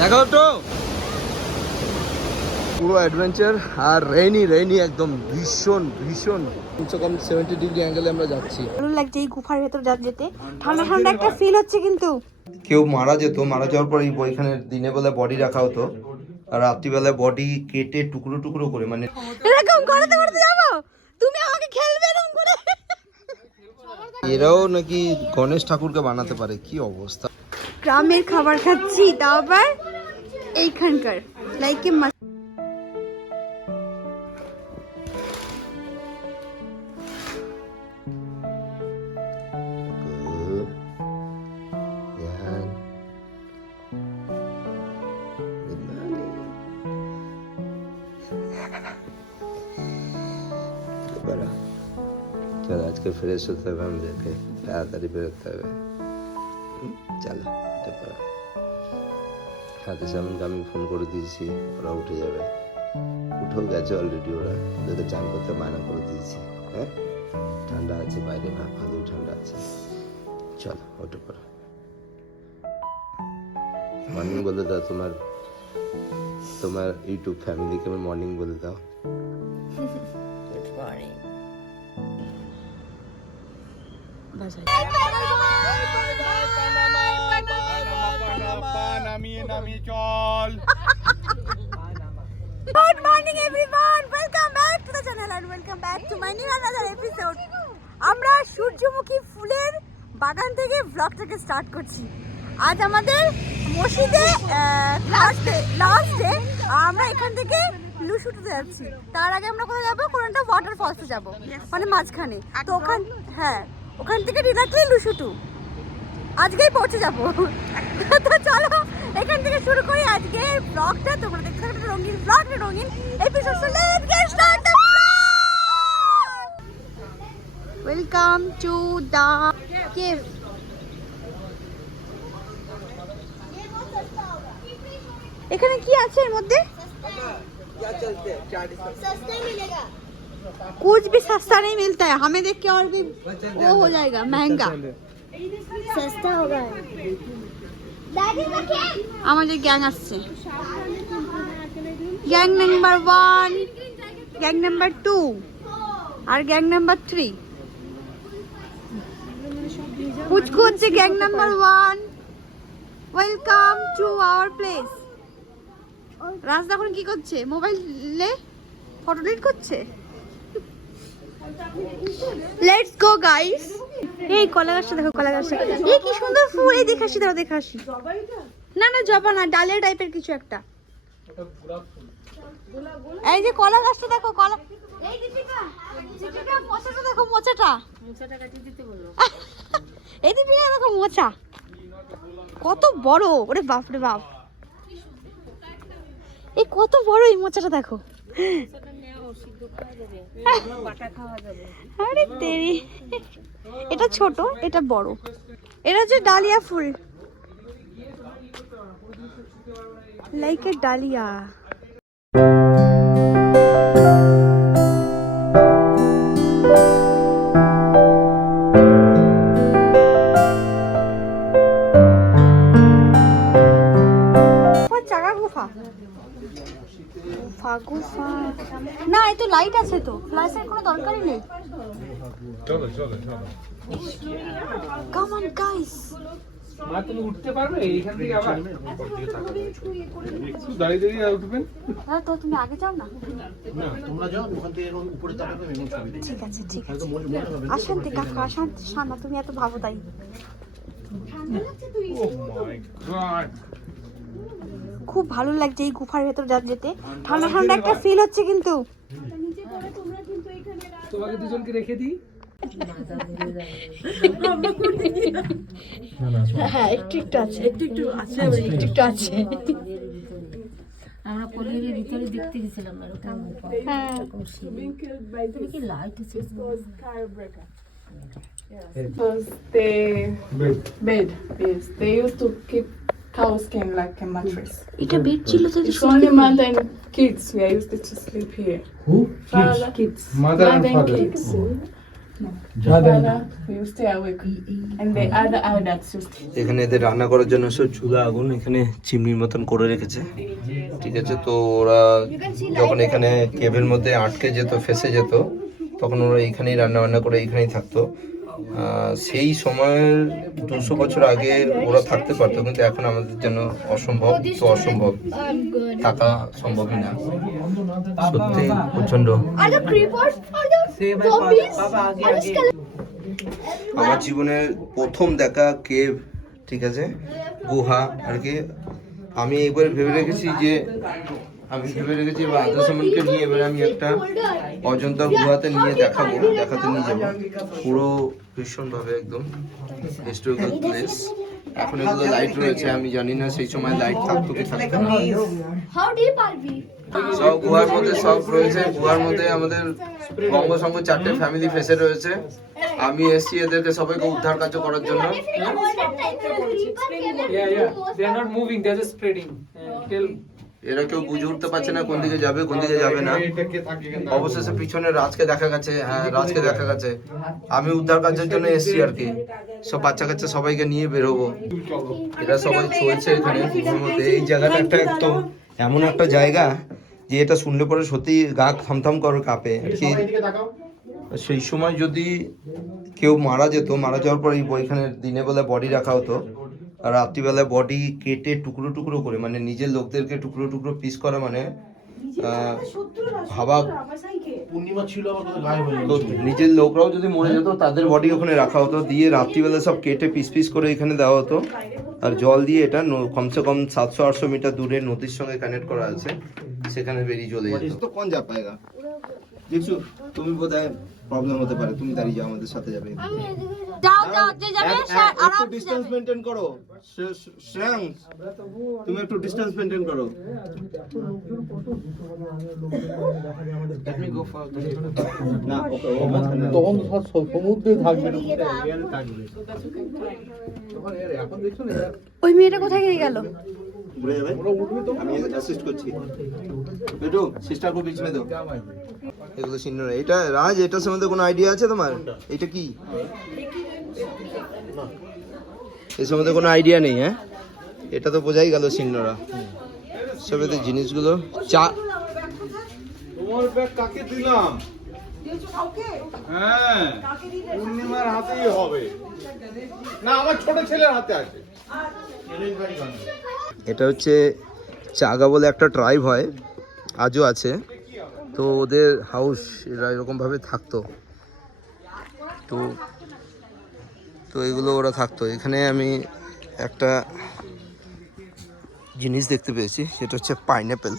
দেখো তো পুরো অ্যাডভেঞ্চার আর রেইনি একদম ভীষণ কমসে কম 70 ডিগ্রি অ্যাঙ্গেলে আমরা যাচ্ছি। ভালো লাগছে এই গুফার ভেতর যেতে, ঠান্ডা একটা ফিল হচ্ছে। কিন্তু কেউ মারা যাওয়ার পর এখানে দিনে বেলা বডি রাখা হতো আর রাত্রিবেলায় বডি কেটে টুকরো করে, মানে এরকম করতে যাবো, তুমি আমাকে খেলবে এরকম করে। এরাও নাকি গণেশ ঠাকুরকে বানাতে পারে, কি অবস্থা। গ্রামের খাবার খাচ্ছি, তাও আবার এইখানকার লাইকে চলো আজকে ফ্রেশ হতে হবে, আমাদেরকে তাড়াতাড়ি বেরোতে হবে। চলো হাতে সামনে আমি ফোন করে দিয়েছি, ওরা উঠে যাবে, উঠেও গেছে অলরেডি। ওদেরকে চান করতে মানা করে দিয়েছি। হ্যাঁ, ঠান্ডা আছে বাইরে, ভালো ঠান্ডা আছে। চলো ওঠে পড়ো। মর্নিং বলে দাও তোমার ইউটিউব ফ্যামিলিকে মর্নিং বলে দাও। Good morning. Good morning everyone, welcome back to the channel and welcome back to my new another episode. আমরা সূর্যমুখী ফুলের বাগান থেকে ব্লগটাকে স্টার্ট করছি। আজ আমাদের মসজিদে লাস্ট ডে, আমরা এখান থেকে লুসুটুতে যাচ্ছি। তার আগে আমরা কোথায় যাবো, কোনো একটা ওয়াটারফলসে যাবো, মানে মাঝখানে। তো ওখান থেকে ডিরেক্টলি লুসুটু আজকেই পৌঁছে যাবো। তো চলো এখান থেকে শুরু করি আজকে ব্লগটা। তোমরা দেখতে থাকো রঙিন ব্লগ, রঙিন episode. So let's get start the blog. Welcome to the cave. এখানে কি আছে এর মধ্যে? कुछ भी सस्ता नहीं मिलता है, हमें देख के और भी वो हो जाएगा महंगा। सस्ता होगा। আমাদের গ্যাং আসছে, গ্যাং নাম্বার 1, গ্যাং নাম্বার 2 আর গ্যাং নাম্বার 3। পুচকু হচ্ছে gang number 1। Welcome to our place. Raj এখন কি করছে? মোবাইলে ফটো এডিট করছে। Let's go guys. এই কলা গাছটা দেখো, কলা গাছটা এই কি সুন্দর ফুল। এই দেখাসি, দাও দেখাসি। না জবা না, ডালিয়া টাইপের কিছু একটা। এই যে কলা গাছটা দেখো, কলা। এই দীপিকা মোচাটা দেখো, মোচাটা কাটিয়ে দিতে বলো। এই দীপিকা দেখো মোচা কত বড়, ওরে বাপ রে বাপ, এই কত বড় এই মোচাটা দেখো। আরে তেরি, এটা ছোট, এটা বড়। এটা হচ্ছে dahlia full, like a dahlia. না এই তো লাইট আছে, তো ফ্ল্যাশের কোনো দরকারই নেই। চলো কাম অন গাইস। মা তুমি উঠতে পারবে এইখান থেকে? আবার দাঁড়িয়ে উঠবেন? হ্যাঁ, তো তুমি আগে যাও না। না তোমরা যাও, ওখান থেকে উপরে তাকাবে, মেমো ছবি। ঠিক আছে আশান্তি কাকা, আশান্তি শানা, তুমি এত ভাবো তাই। ও মাই গড, খুব ভালো লাগছে এই গুফার ভেতর যেতে, ঠান্ডা একটা ফিল হচ্ছে। কিন্তু তোমাকে দুজনকে রেখে দিই। হ্যাঁ একটু আছে, একটু আছে। আমরা কলেজের ভিতরে দেখতে গেছিলাম এরকম। হ্যাঁ কি লাইট আছে? Because the bed, yes, they used to keep cow skin like a mattress. এটা বেড ছিল তো। It's only mother and kids who are used to sleep here. Who? Father, kids. Mother and father. kids. Father, you stay awake. And the other adults you stay. এখানে এদের রান্না করার জন্য সব চুলা আগুন এখানে চিমনির মতন করে রেখেছে, ঠিক আছে। তো ওরা যখন এখানে কেভের মধ্যে আটকে যেত, ফেসে যেত, তখন ওরা এইখানেই রান্না বান্না করে এইখানেই থাকতো। সেই সময়ের 200 বছর আগে ওরা থাকতে পারতো, কিন্তু এখন আমাদের জন্য অসম্ভব, তো অসম্ভব, থাকা সম্ভবই না, সত্যি প্রচন্ড। আমার জীবনের প্রথম দেখা কেভ, ঠিক আছে, গুহা আর কি। আমি একবার ভেবে রেখেছি যে এবার আদ্রাসামনকে নিয়ে এবার আমি একটা অজন্তার গুহাতে নিয়ে দেখাতে নিয়ে যাবো, পুরো ভীষণভাবে একদম হিস্টোরিক্যাল প্লেস। এখন এগুলো লাইট রয়েছে, আমি জানি না সেই সময় লাইট থাকতো কি থাকতো না। সব গুহার মধ্যে সব রয়েছে, গুহার মধ্যে আমাদের বঙ্গ সংঘ 4টে ফ্যামিলি ফেসে রয়েছে। আমি এসছি এদেরকে সবাইকে উদ্ধার কার্য করার জন্য। They are not moving, they are just spreading. Till এরা কেউ বুঝে উঠতে পারছে না কোন দিকে যাবে কোন দিকে যাবে না। অবশেষে পিছনে রাজকে দেখা গেছে, হ্যাঁ রাজকে দেখা গেছে। আমি উদ্ধার কার্যের জন্য এসছি আর কি, সব বাচ্চা কাচ্চা সবাইকে নিয়ে বেরোবো। এরা সবাই চলছে এখানে গুহার মধ্যে। এই জায়গাটা একটা একদম এমন একটা জায়গা যে এটা শুনলে পরে সত্যি গা থামথাম করে কাঁপে আর কি। সেই সময় যদি কেউ মারা যেত, মারা যাওয়ার পর এখানে দিনের বেলা বডি রাখা হতো, আর রাত্রিবেলায় বডি কেটে টুকরো টুকরো করে, মানে নিজের লোকদেরকে টুকরো টুকরো পিস করা, মানে ভাবা পূর্ণিমা ছিল আমাদের গায়ে হয়ে তো নিজের লোকরাও যদি মরে যেত তাদের বডি ওখানে রাখা হতো, দিয়ে রাত্রিবেলা সব কেটে পিস পিস করে এখানে দেওয়া হতো। আর জল দিয়ে এটা কমসে কম 700-800 মিটার দূরে নদীর সঙ্গে কানেক্ট করা আছে, সেখানে বেরিয়ে চলে যেত। তো কোন যা পায়গা দেখছো তুমি, বোধহয় প্রবলেম হতে পারে, তুমি দাঁড়িয়ে যাও, আমাদের সাথে যাবে। যাও যাও, যে যাবে আরাম ডিসটেন্স মেইনটেইন করো শ্রেয়াংস, তুমি একটু ডিসটেন্স মেইনটেইন করো। না তখন তো সমুদ্রে থাকবে না। ওই মেয়েটা কোথায় গেল? ঘুরে যাবে, আমি অ্যাসিস্ট করছি। বেটু সিস্টার কো বিচ মে দো। এগুলো সিনিয়র। এটা রাজ, এটার সম্বন্ধে কোনো আইডিয়া আছে তোমার? এটা কি? এই সম্বন্ধে কোনো আইডিয়া নেই? হ্যাঁ, এটা তো বোঝাই গেল সিনিয়ররা সব এদের জিনিসগুলো। চা তোমার ব্যাগ কাকে দিলাম? হ্যাঁ, পূর্ণিমার হাতেই হবে না, আমার ছোট ছেলের হাতে আছে। এটা হচ্ছে চাগা বলে একটা ট্রাইব হয়, আজও আছে। তো ওদের হাউস এরা এরকমভাবে থাকতো। তো তো এগুলো ওরা থাকতো এখানে। আমি একটা জিনিস দেখতে পেয়েছি, সেটা হচ্ছে পাইনঅ্যাপেল।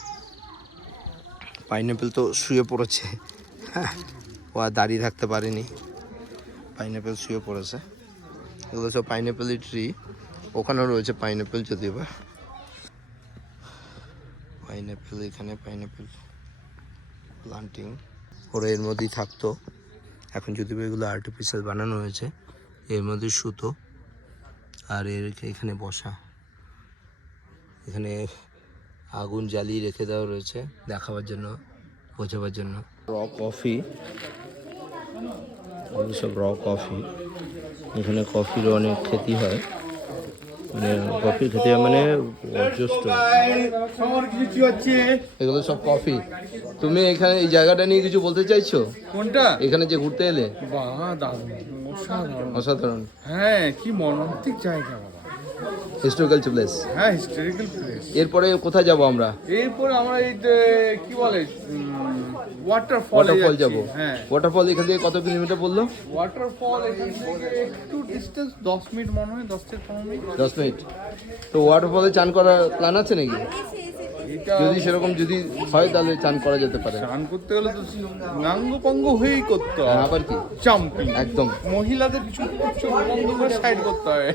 পাইনঅ্যাপেল তো শুয়ে পড়েছে, ও আর দাঁড়িয়ে থাকতে পারেনি, পাইনঅ্যাপেল শুয়ে পড়েছে। এগুলো সব পাইনঅ্যাপেলের ট্রি। ওখানেও রয়েছে পাইনঅ্যাপেল, যদিও বা পাইনঅ্যাপেল, এখানে পাইনঅ্যাপেল প্লান্টিং ওরা এর মধ্যেই থাকতো। এখন যদিও এগুলো আর্টিফিশিয়াল বানানো হয়েছে, এর মধ্যে সুতো আর এর এখানে বসা, এখানে আগুন জ্বালিয়ে রেখে দেওয়া রয়েছে দেখাবার জন্য, বোঝাবার জন্য। র কফি, সব র কফি। এখানে কফির অনেক খেতি হয়, মানে কফির খেতে মানে অজস্র। এগুলো সব কফি। তুমি এখানে এই জায়গাটা নিয়ে কিছু বলতে চাইছো? কোনটা? এখানে যে ঘুরতে এলে? বাহ, দারুণ, অসাধারণ। অসাধারণ। হ্যাঁ, কি মর্মান্তিক জায়গা বাবা। Historical place. হ্যাঁ, হিস্টোরিক্যাল প্লেস। এরপরে কোথায় যাব আমরা? এরপর আমরা এই যে কি বলে ওয়াটারফল যাবো। হ্যাঁ, ওয়াটারফল এখান থেকে কত কিলোমিটার বললো? ওয়াটারফল এখান থেকে একটু ডিস্টেন্স 10 মিনিট মনে হয়, 10 থেকে 15 মিনিট। 10 মিনিট। তো ওয়াটারফলে চান করার প্ল্যান আছে নাকি? এটা যদি সেরকম যদি হয় তাহলে চান করা যেতে পারে। স্নান করতে গেলে তো নাঙ্গ পঙ্গ হয়েই করতে হবে। আবার কি জাম্পিং একদম। মহিলাদের কিছু চোখ বন্ধ করে সাইড করতে হবে।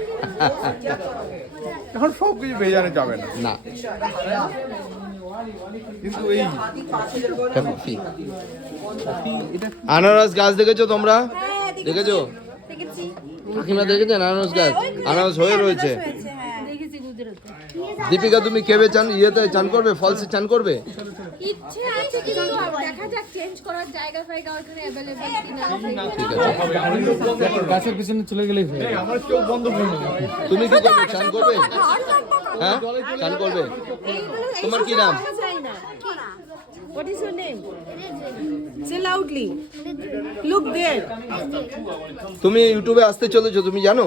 এখন সব কিছু ভেজানো যাবে না, না, কিন্তু এই কফি। আনারস গাছ দেখেছো তোমরা? দেখেছো? দেখেছি। কাকিমা দেখেছেন আনারস গাছ? আনারস হয়ে রয়েছে। দেখেছি গুজরাটে। দীপিকা তুমি কেবে চান ইয়েতে চান করবে ফলসে চান করবে ইচ্ছে আছে কিন্তু দেখা যাক চেঞ্জ করার জায়গা ফায়গা ওখানে अवेलेबल কিনা। ঠিক আছে গাছের পিছনে চলে গেলেই হয়। আমার চোখ বন্ধ করে নেবো। তুমি কি করবে চান করবে হ্যাঁ চান করবে তোমার কি নাম What is your name? Say loudly. Look there. তুমি ইউটিউবে আসতে চলেছো তুমি জানো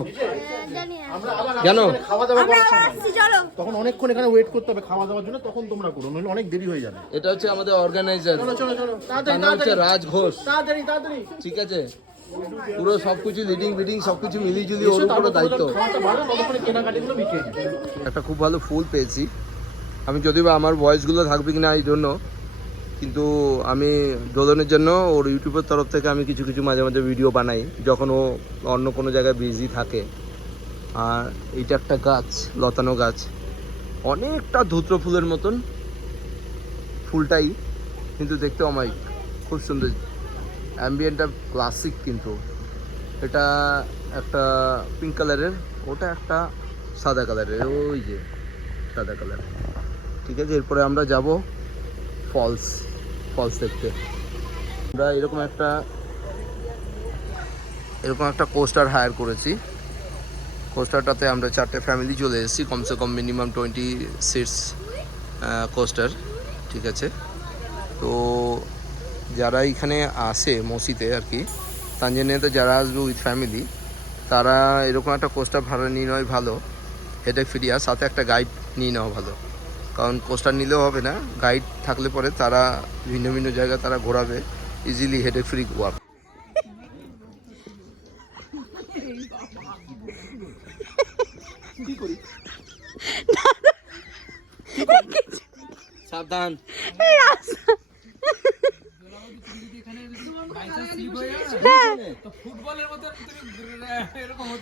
জানো খাওয়া দাওয়া আমরা করার সময় আসছি চলো। তখন অনেকক্ষণ এখানে ওয়েট করতে হবে খাওয়া দাওয়ার জন্য, তখন তোমরা করো, নইলে অনেক দেরি হয়ে যাবে। এটা হচ্ছে আমাদের অর্গানাইজার চলো চলো চলো, তাড়াতাড়ি নাম হচ্ছে রাজ ঘোষ তাড়াতাড়ি তাড়াতাড়ি। ঠিক আছে পুরো সবকিছু লিডিং বিডিং সবকিছু মিলিয়ে ঝুলিয়ে ওর উপরে দায়িত্ব খাওয়াটা বাড়ো, ততক্ষণে কেনাকাটিগুলো মিটিয়ে দিই। একটা খুব ভালো ফুল পেয়েছি আমি যদিও বা আমার ভয়েসগুলো থাকবে কিনা এই জন্য কিন্তু আমি দোলনের জন্য ওর ইউটিউবের তরফ থেকে আমি কিছু কিছু মাঝে মাঝে ভিডিও বানাই যখন ও অন্য কোনো জায়গায় বিজি থাকে। আর এইটা একটা গাছ লতানো গাছ অনেকটা ধূত্র ফুলের মতন ফুলটাই কিন্তু দেখতে অমায়িক খুব সুন্দর অ্যাম্বিয়েন্টটা ক্লাসিক কিন্তু এটা একটা পিঙ্ক কালারের ওটা একটা সাদা কালারের ওই যে সাদা কালার। ঠিক আছে এরপরে আমরা যাব ফলস দেখতে। আমরা এরকম একটা কোস্টার হায়ার করেছি। কোস্টারটাতে আমরা 4টে ফ্যামিলি চলে এসেছি কমসে কম মিনিমাম 20 সিটস কোস্টার। ঠিক আছে তো যারা এখানে আসে মসিতে আর কি তানজানিয়াতে যারা আসবে উইথ ফ্যামিলি তারা এরকম একটা কোস্টার ভাড়া নিয়ে নেওয়াই ভালো হেডেক ফ্রি আর সাথে একটা গাইড নিয়ে নেওয়া ভালো কারণ কোস্টার নিলেও হবে না গাইড থাকলে পরে তারা ভিন্ন ভিন্ন জায়গায় তারা ঘোরাবে ইজিলি হেডেক ফ্রি ওয়ার্ক। সাবধান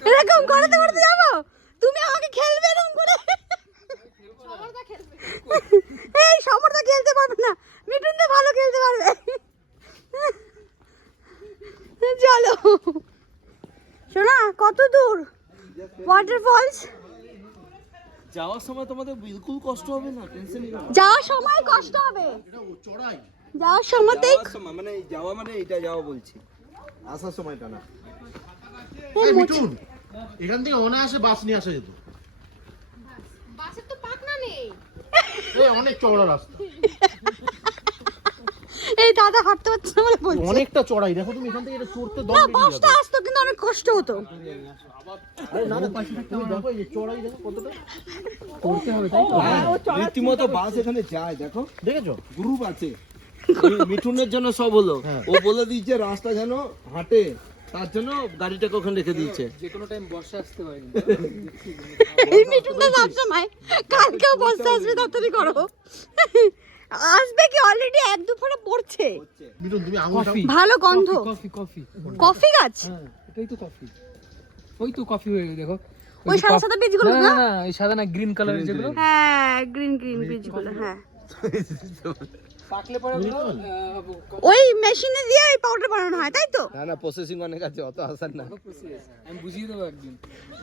এরকম করতে করতে যাবো তুমি আমাকে খেলবে এরকম করে এই সমরদা খেলতে পারবে না মিঠুন তো ভালো খেলতে পারবে চলো শোনা কত দূর ওয়াটারফলস যাওয়ার সময় তোমাদের বিলকুল কষ্ট হবে না টেনশন নিও না যাওয়ার সময় কষ্ট হবে চড়াই যাওয়ার সময়তেই মানে যাওয়া মানে এটা যাওয়া বলছি আসার সময়টা না। এই মিঠুন এখান থেকে অনায়াসে বাস নিয়ে আসা যেত। বাসের তো পাকনা নেই এই অনেক চওড়া রাস্তা, এই দাদা হাঁটতে পারছে না বলে বলছে অনেকটা চড়াই। দেখো তুমি এখান থেকে এটা চড়তে দম না বেরিয়ে বাসটা যাবে। আসতো কিন্তু অনেক কষ্ট হতো আরে না না তুমি দেখো এই যে চড়াই দেখো কতটা, রীতিমতো বাস এখানে যায় দেখো দেখেছো? গ্রুপ আছে মিঠুনের জন্য সব হলো ও বলে দিয়েছে রাস্তা যেন হাঁটে তার জন্য গাড়িটাকে ওখানে রেখে দিয়েছে। যে কোনো টাইম বর্ষা আসতে পারে এই মিঠুনটা সবসময় কালকেও বসতে আসবে তাড়াতাড়ি করো আসবে কি অলরেডি এক দুপুরে পড়ছে মিঠুন তুমি আঙুলটা কফি ভালো গন্ধ কফি কফি গাছ হ্যাঁ এটাই তো কফি ওই তো কফি হয়ে গেছে দেখো ওই সাদা সাদা বীজগুলো না না না এই সাদা না গ্রিন কালারের যেগুলো হ্যাঁ গ্রিন গ্রিন বীজগুলো হ্যাঁ পাকলে পরে ওই মেশিনে দিয়ে এই পাউডার বানানো হয় তাই তো না না প্রসেসিং অনেক আছে অত আসার না। আমি বুঝিয়ে দেবো একদিন।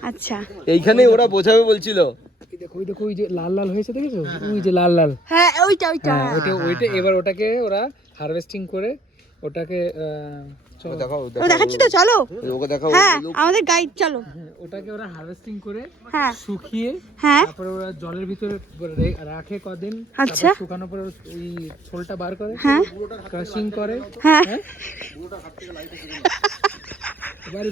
আচ্ছা এইখানে ওরা বোঝাবে বলছিল এই দেখো ওই যে লাল লাল হয়েছে দেখেছো ওই যে লাল লাল হ্যাঁ ওইটা হ্যাঁ ওইটা এবার ওটাকে ওরা হারভেস্টিং করে ওটাকে চলো দেখাও ও দেখাচ্ছি তো চলো ওকে দেখাও হ্যাঁ আমাদের গাইড চলো ওটাকে ওরা হারভেস্টিং করে হ্যাঁ শুকিয়ে হ্যাঁ তারপরে ওরা জলের ভিতরে রাখে কদিন আচ্ছা। তারপর শুকানোর পরে ওই ছোলটা বার করে হ্যাঁ ক্রাশিং করে হ্যাঁ এবার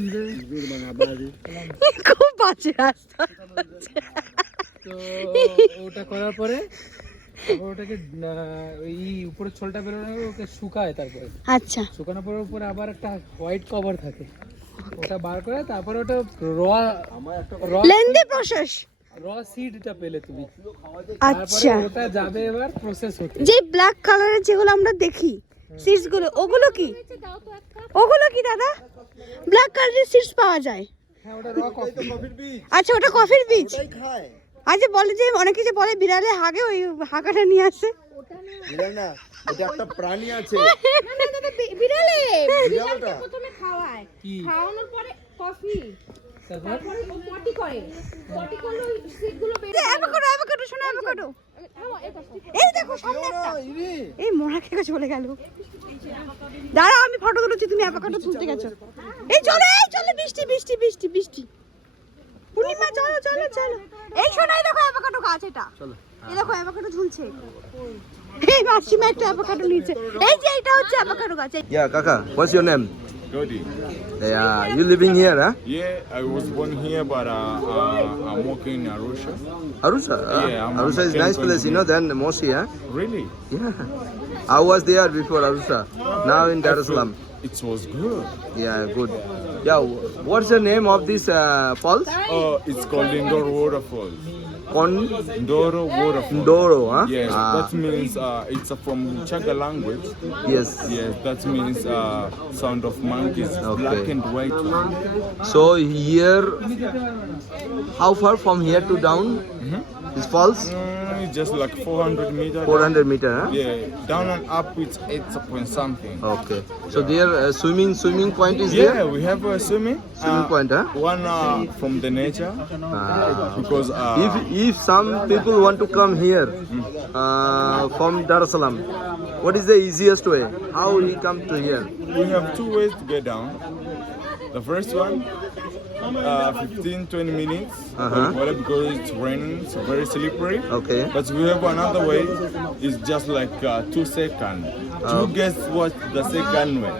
খুব বাজে রাস্তা তো ওটা করার পরে তারপর ওটাকে ওই উপরে ছোলটা বেরোনো ওকে শুকায় তারপরে আচ্ছা শুকানোর পরে উপরে আবার একটা হোয়াইট কভার থাকে ওটা বার করে তারপরে ওটা র লেন্দি প্রসেস সিডটা পেলে তুমি আচ্ছা তারপরে ওটা যাবে এবার প্রসেস হতে যে ব্ল্যাক কালারের যেগুলো আমরা দেখি সিডস গুলো ওগুলো কি দাদা ব্ল্যাক কালারের সিডস পাওয়া যায় হ্যাঁ ওটা র কফি আচ্ছা ওটা কফির বীজ আচ্ছা বলে যে অনেকে যে বলে বিড়ালে হাগে ওই হাগাটা নিয়ে আসে বিড়াল না এটা একটা প্রাণী আছে বিড়ালে বিড়ালটা প্রথমে খাওয়ায় কি খাওয়ানোর পরে কফি তারপর অ্যাভোকাডো শোনো অ্যাভোকাডো এই দেখো সামনে একটা এই মোড়া খেয়ে চলে গেল দাঁড়া আমি ফটো তুলেছি তুমি অ্যাভোকাডো তুলতে গেছো এই চলে বৃষ্টি বৃষ্টি বৃষ্টি বৃষ্টি পূর্ণিমা চলো চলো চলো এই শোনো এই দেখো অ্যাভোকাডো গাছ এটা এই দেখো অ্যাভোকাডো ঝুলছে এই মাসিমা একটা অ্যাভোকাডো নিচে এই যে এটা হচ্ছে অ্যাভোকাডো গাছ Yeah, Kaka, what's your name? Dodi. Yeah, you living here, huh? Yeah, I was born here, but I'm working in Arusha. Arusha? Yeah, I'm Arusha is a nice place, you know, than Moshi, huh? Really? Yeah. I was there before Arusha. Now in Dar es Salaam. It was good. Yeah, good. Yeah, what's the name of this falls? It's called Indoro Waterfalls. Indoro Waterfalls. Condoro, huh? Yes, Ah, that means it's from Chaga language. yes. Yes, that means sound of monkeys, Okay. black and white. So here, how far from here to down? This falls? It's just like 400 meters. 400 meter, huh? Yeah, down and up it's 8 point something. Okay. So there swimming point is Yeah, there? we have a swimming. Swimming point, huh? One from the nature Ah. because If some people want to come here from Dar es Salaam, what is the easiest way? How he come to here? we have two ways to get down. The first one, 15-20 minutes, well, because it's raining, it's very slippery. Okay. But we have another way. It's just like 2 seconds. You guess what the second way?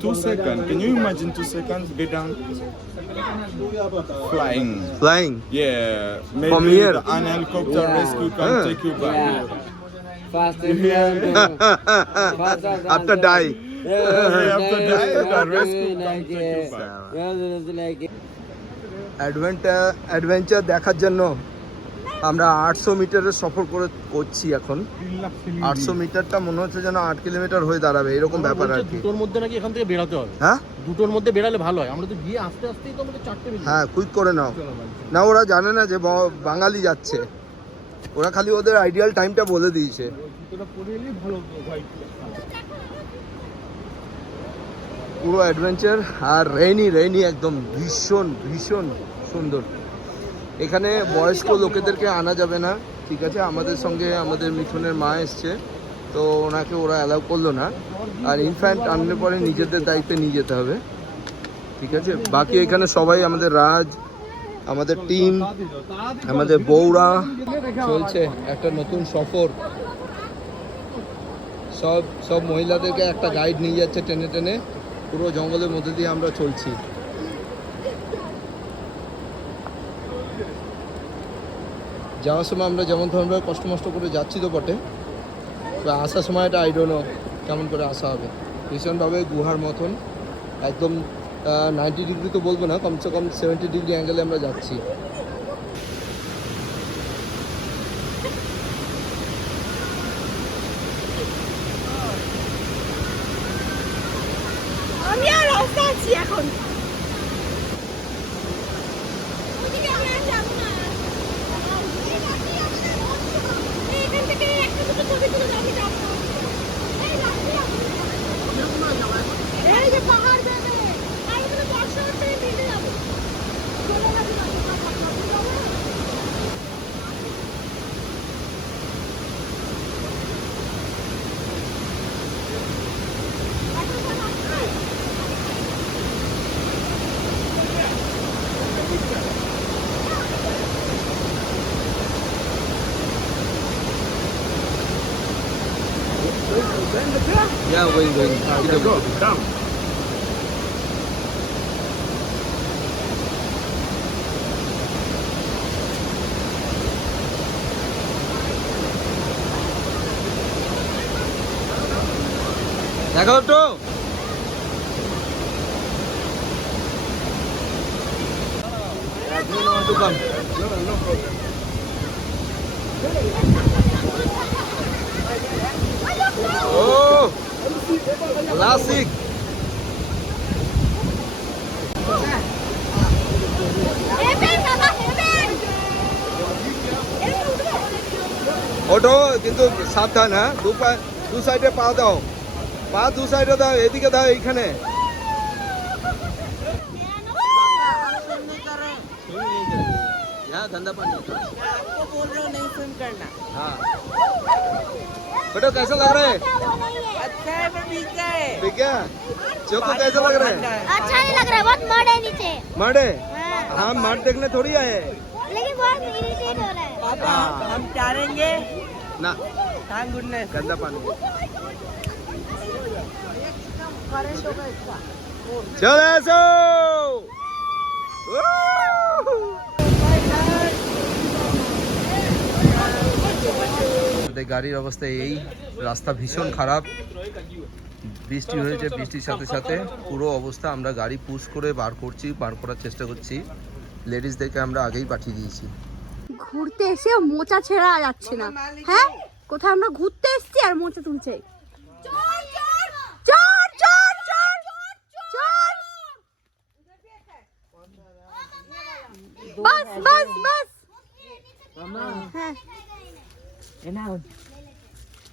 2 seconds. Can you imagine 2 seconds? Get down. Flying. Flying. Yeah. Maybe From here? an helicopter rescue can Ah. take you back. After die. Yeah, after that, the rescue can take you back. Adventure দেখার জন্য আমরা 800 মিটারের সফর করছি এখন। 800 মিটারটা মনে হচ্ছে যেন 8 কিলোমিটার হয়ে দাঁড়াবে, এরকম ব্যাপার আর কি। দুটোর মধ্যে নাকি এখান থেকে বেরাতে হবে। হ্যাঁ দুটোর মধ্যে বেরালে ভালো হয়। আমরা তো গিয়ে আস্তে আস্তেই তো আমাদের 4টে বেজে হ্যাঁ, কুইক করে নাও না, ওরা জানে না যে বাঙালি যাচ্ছে, ওরা খালি ওদের আইডিয়াল টাইমটা বলে দিয়েছে। পুরো অ্যাডভেঞ্চার আর রেইনি একদম ভীষণ ভীষণ সুন্দর। এখানে বয়স্ক লোকেদেরকে আনা যাবে না, ঠিক আছে? আমাদের সঙ্গে আমাদের মিঠুনের মা এসছে, তো ওনাকে ওরা অ্যালাউ করলো না। আর ইনফ্যান্ট আনলে পরে নিজেদের দায়িত্বে নিয়ে যেতে হবে, ঠিক আছে? বাকি এখানে সবাই আমাদের রাজ, আমাদের টিম, আমাদের বউরা চলছে একটা নতুন সফর। সব মহিলাদেরকে একটা গাইড নিয়ে যাচ্ছে টেনে টেনে, পুরো জঙ্গলের মধ্যে দিয়ে আমরা চলছি। যাওয়ার সময় আমরা যেমন ধরনের কষ্ট মষ্ট করে যাচ্ছি তো বটে, তো আসার সময় এটা আই ডোন্ট নো কেমন করে আসা হবে। ভীষণভাবে গুহার মতন একদম 90 ডিগ্রি তো বলবো না, কমসে কম 70 ডিগ্রি অ্যাঙ্গেলে আমরা যাচ্ছি। আমি আর রাস্তা আছি এখন এখান থেকে একটা দুটো ছবি তুলে যাবি এই যে পাহাড় বেঁধে আর ওখানে বর্ষা হচ্ছে ভিজে যাবো চলে যাবি Yeah, going. Go, come. দেখো তো ও ক্লাসিক। ওঠো কিন্তু সাবধান, হ্যাঁ? দু সাইডে পা দাও, পা দু সাইডে দাও, এদিকে দাও, এইখানে। हाँ गंदा पानी है। आपको बोल रहा हूँ नहीं स्विम करना। हाँ बेटा कैसा लग रहा है? अच्छा है पर भीगा है। ठीक है चोको कैसा लग रहा है? अच्छा नहीं लग रहा है, बहुत मड है नीचे। मड है? हाँ मड देखने थोड़ी आए हैं। लेकिन बहुत इरिटेट हो रहा है। पापा हम तैरेंगे। ना थैंक गुडनेस। गंदा पानी चलो ऐसो গাড়ির অবস্থা এই রাস্তা ভীষণ খারাপ বৃষ্টি হয়েছে বৃষ্টির সাথে সাথে পুরো অবস্থা আমরা গাড়ি পুশ করে বার করার চেষ্টা করছি লেডিসদেরকে আমরা আগেই পাঠিয়ে দিয়েছি ঘুরতে এসে মোচা ছেঁড়া যাচ্ছে না হ্যাঁ কোথায় আমরা ঘুরতে এসেছি আর মোচা তুলছে বাস বাস বাস হ্যাঁ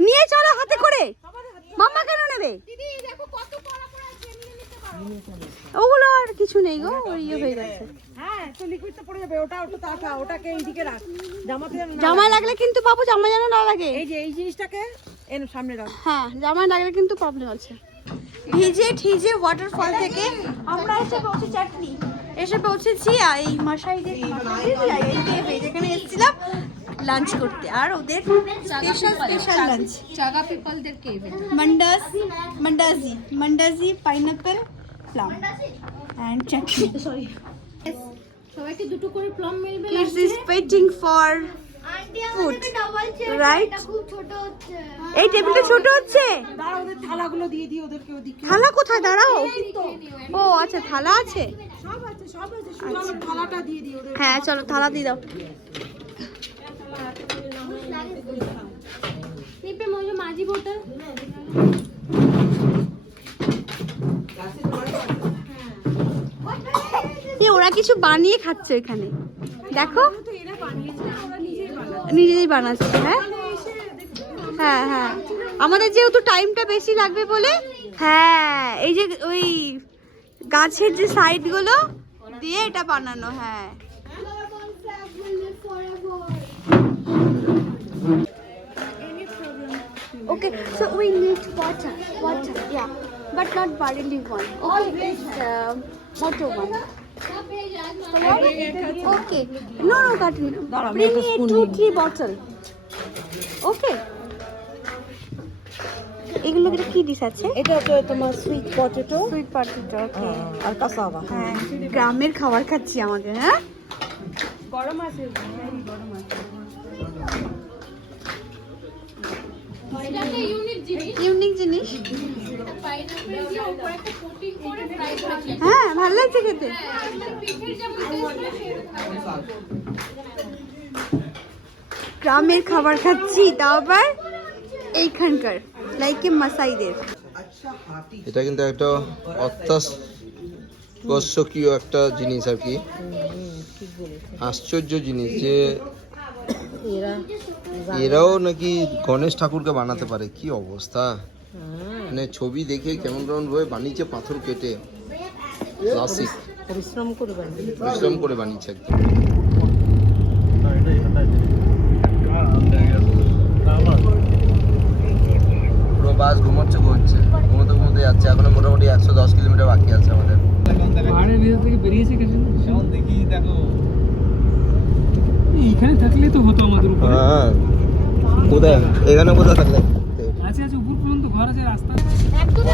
নিয়ে চলো হাতে করে মাম্মা কেন নেবে ওগুলো আর কিছু নেই গো ওই ইয়ে হয়ে গেছে জামায় লাগলে কিন্তু বাবু জামা যেন না লাগে এই জিনিসটাকে সামনে রাখ। হ্যাঁ জামায় লাগলে কিন্তু প্রবলেম আছে ভিজে ঠিজে ওয়াটারফল থেকে আমরা এসে পৌঁছে চাটনি এসে পৌঁছেছি এই মাসাইদের যেখানে এসেছিলাম লাঞ্চ করতে আর ওদের স্পেশাল লাঞ্চ চাগা পিপলদের cave mandazi pineapple plum and chutney সবাইকে দুটো করে প্লাম মিলবে kids is waiting for food right এই টেবিলটা ছোট হচ্ছে দাঁড়া ওদের থালাগুলো দিয়ে দিই ওদেরকে ওদিকে। থালা কোথায় দাঁড়াও ও আচ্ছা থালা আছে সব আছে শুধু আমার থালাটা দিয়ে দিই ওদের। হ্যাঁ চলো থালা দিয়ে দাও पे मुझे माझी बोतल ওরা কিছু বানিয়ে খাচ্ছে এখানে দেখো নিজেই বানাচ্ছে হ্যাঁ হ্যাঁ হ্যাঁ আমাদের যেহেতু টাইমটা বেশি লাগবে বলে হ্যাঁ এই যে ওই গাছের যে সাইডগুলো দিয়ে এটা বানানো হ্যাঁ Okay, so we need water, yeah, but not barley one. Okay, it's water one. Okay, no, Katrina. Bring me 2-3 bottle. Okay. এগুলো কি ডিশ আছে? এটা তো তোমার সুইট পটেটো সুইট পটেটো ওকে আর কাসাবা। হ্যাঁ গ্রামের খাবার খাচ্ছি আমাদের হ্যাঁ গরম আছে এটা ইউনিক জিনিস ইউনিক জিনিস পাইনাপল দিয়ে উপরে একটা কোটিং করে ফ্রাই করেছে হ্যাঁ ভালো লাগছে খেতে পিঠের যেমন গ্রামের খাবার খাচ্ছি তাও আবার এইখানকার লাইকে মাসাইদের এটা কিন্তু একটা অত্যাবশ্যকীয় একটা জিনিস আর কি আশ্চর্য জিনিস যে এরাও নাকি গণেশ ঠাকুরকে বানাতে পারে কি অবস্থা মানে ছবি দেখে কেমন ভাবে বানিয়েছে পাথর কেটে ক্লাসিক পরিশ্রম করে বানিয়েছে একদম পুরো বাস ঘুমোচ্ছে ঘুমোতে যাচ্ছে এখনো মোটামুটি 110 কিলোমিটার বাকি আছে আমাদের পাহাড়ের ভিতর থেকে বেরিয়েছে কেন দেখি দেখো এইখানে থাকলেই তো হতো আমাদের উপরে হ্যাঁ কোথায় এখানে কোথায় থাকলে আছে উপর পর্যন্ত ঘর আছে রাস্তা একদম